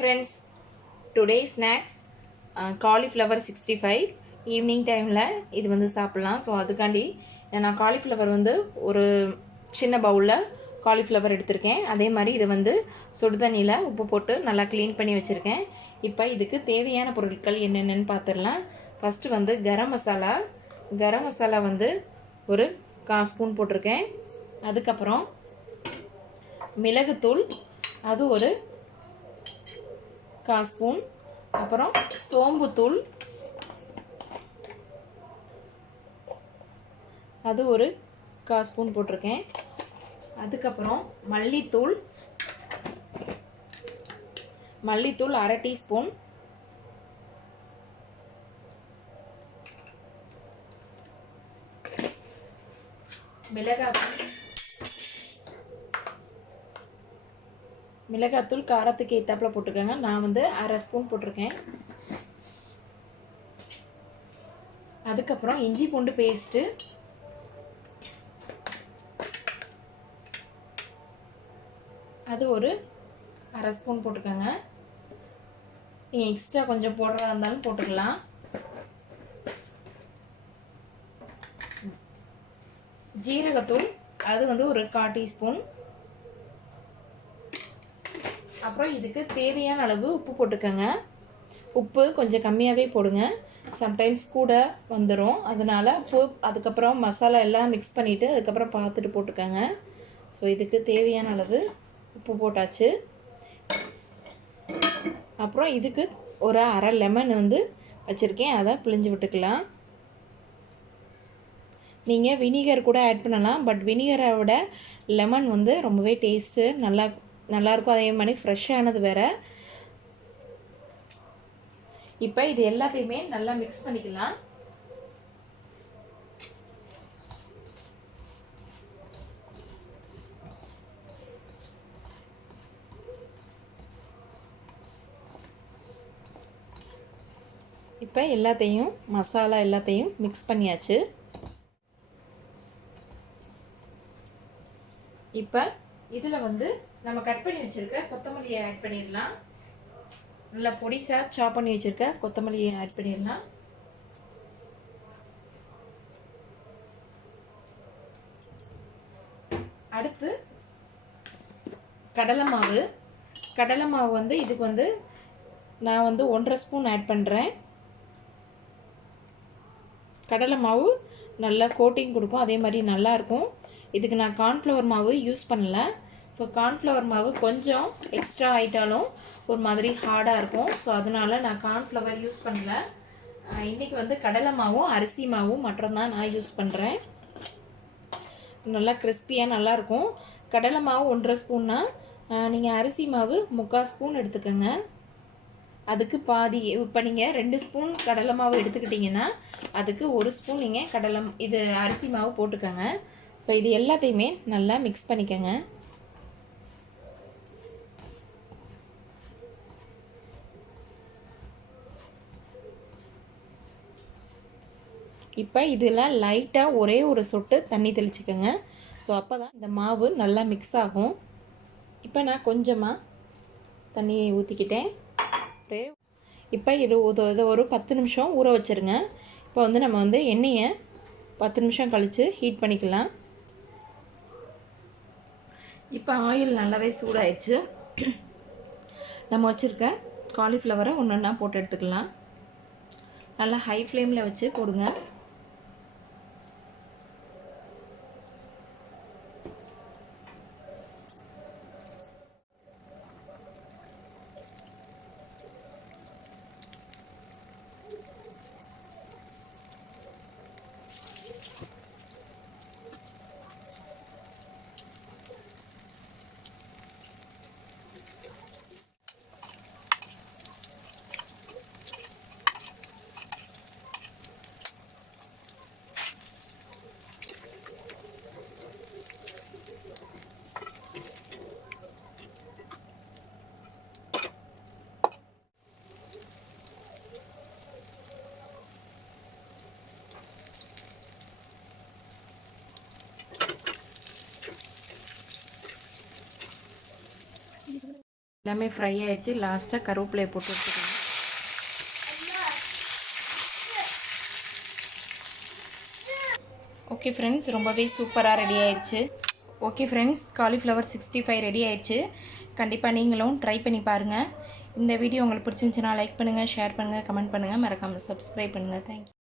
friends, today snacks cauliflower 65 evening time la இது வந்து சாப்பிடலாம். ஸோ அதுக்காண்டி நான் காலிஃப்ளவர் வந்து ஒரு சின்ன பவுலில் காலிஃப்ளவர் எடுத்திருக்கேன். அதே மாதிரி இதை வந்து சுடுதண்ணியில் உப்பு போட்டு நல்லா க்ளீன் பண்ணி வச்சுருக்கேன். இப்போ இதுக்கு தேவையான பொருட்கள் என்னென்னு பார்த்துடலாம். ஃபஸ்ட்டு வந்து கரம் மசாலா வந்து ஒரு 1/4 ஸ்பூன் போட்டிருக்கேன். அதுக்கப்புறம் மிளகுத்தூள் அது ஒரு 1/4 ஸ்பூன். அப்புறம் சோம்புத்தூள் அது ஒரு 1/4 ஸ்பூன் போட்டிருக்கேன். அதுக்கப்புறம் மல்லித்தூள் 1/2 டீஸ்பூன். மிளகாத்தூள் காரத்துக்கு ஏத்தாப்புல போட்டுக்கோங்க. நான் வந்து 1/2 ஸ்பூன் போட்டிருக்கேன். அதுக்கப்புறம் இஞ்சி பூண்டு பேஸ்ட்டு அது ஒரு 1/2 ஸ்பூன் போட்டுக்கோங்க. நீங்கள் எக்ஸ்ட்ரா கொஞ்சம் போடுறதா இருந்தாலும் போட்டுக்கலாம். ஜீரகத்தூள் அது வந்து ஒரு 1/4 டீஸ்பூன். அப்புறம் இதுக்கு தேவையான அளவு உப்பு போட்டுக்கோங்க. உப்பு கொஞ்சம் கம்மியாகவே போடுங்க, சம்டைம்ஸ் கூட வந்துடும். அதனால் உப்பு அதுக்கப்புறம் மசாலா எல்லாம் மிக்ஸ் பண்ணிவிட்டு அதுக்கப்புறம் பார்த்துட்டு போட்டுக்கோங்க. ஸோ இதுக்கு தேவையான அளவு உப்பு போட்டாச்சு. அப்புறம் இதுக்கு ஒரு 1/2 லெமன் வந்து வச்சுருக்கேன், அதை பிழிஞ்சு விட்டுக்கலாம். நீங்கள் வினிகர் கூட ஆட் பண்ணலாம், பட் வினிகரை விட லெமன் வந்து ரொம்பவே டேஸ்ட்டு நல்லாயிருக்கும். அதே மாதிரி ஃப்ரெஷ்ஷானது வேறு. இப்போ இது எல்லாத்தையுமே நல்லா மிக்ஸ் பண்ணிக்கலாம். இப்போ மசாலா எல்லாத்தையும் மிக்ஸ் பண்ணியாச்சு. இப்போ இதில் வந்து நம்ம கட் பண்ணி வச்சுருக்க கொத்தமல்லியை ஆட் பண்ணிடலாம். நல்லா பொடிசாக சாப் பண்ணி வச்சுருக்க கொத்தமல்லியை ஆட் பண்ணிடலாம். அடுத்து கடலை மாவு வந்து இதுக்கு வந்து நான் வந்து 1/2 ஸ்பூன் ஆட் பண்ணுறேன். கடலை மாவு நல்லா கோட்டிங் கொடுக்கும், அதே மாதிரி நல்லாயிருக்கும். இதுக்கு நான் கார்ன்ஃப்ளவர் மாவு யூஸ் பண்ணல. ஸோ கார்ன்ஃப்ளவர் மாவு கொஞ்சம் எக்ஸ்ட்ரா ஆகிட்டாலும் ஒரு மாதிரி ஹார்டாக இருக்கும். ஸோ அதனால் நான் கார்ன்ஃப்ளவர் யூஸ் பண்ணல. இன்றைக்கி வந்து கடலை மாவும் அரிசி மாவும் மட்டும்தான் நான் யூஸ் பண்ணுறேன். நல்லா கிறிஸ்பியாக நல்லாயிருக்கும். கடலை மாவு 1/2 ஸ்பூன்னா நீங்கள் அரிசி மாவு 3/4 ஸ்பூன் எடுத்துக்கோங்க. அதுக்கு பாதி. இப்போ நீங்கள் 2 ஸ்பூன் கடலை மாவு எடுத்துக்கிட்டிங்கன்னா அதுக்கு 1 ஸ்பூன் நீங்கள் இது அரிசி மாவு போட்டுக்கோங்க. இப்போ இது எல்லாத்தையுமே நல்லா மிக்ஸ் பண்ணிக்கோங்க. இப்போ இதில் லைட்டாக ஒரே ஒரு சொட்டு தண்ணி தெளிச்சுக்கோங்க. ஸோ அப்போ தான் இந்த மாவு நல்லா மிக்ஸ் ஆகும். இப்போ நான் கொஞ்சமாக தண்ணியை ஊற்றிக்கிட்டேன். இப்போ இது ஒரு 10 நிமிஷம் ஊற வச்சுருங்க. இப்போ வந்து நம்ம வந்து எண்ணெயை 10 நிமிஷம் கழித்து ஹீட் பண்ணிக்கலாம். இப்போ ஆயில் நல்லாவே சூடாயிடுச்சு. நம்ம வச்சுருக்க காலிஃப்ளவரை ஒன்று ஒன்றா போட்டு எடுத்துக்கலாம். நல்லா ஹை ஃப்ளேமில் வச்சு போடுங்க. எல்லாமே ஃப்ரை ஆகிடுச்சு. லாஸ்ட்டாக கருவேப்பிலையை போட்டு எடுத்துக்கலாம். ஓகே ஃப்ரெண்ட்ஸ், ரொம்பவே சூப்பராக ரெடி ஆயிடுச்சு. ஓகே ஃப்ரெண்ட்ஸ், காலிஃப்ளவர் 65 ரெடி ஆயிடுச்சு. கண்டிப்பாக நீங்களும் ட்ரை பண்ணி பாருங்கள். இந்த வீடியோ உங்களுக்கு பிடிச்சிருந்துச்சுன்னா லைக் பண்ணுங்கள், ஷேர் பண்ணுங்கள், கமெண்ட் பண்ணுங்கள், மறக்காமல் சப்ஸ்கிரைப் பண்ணுங்கள். தேங்க்யூ.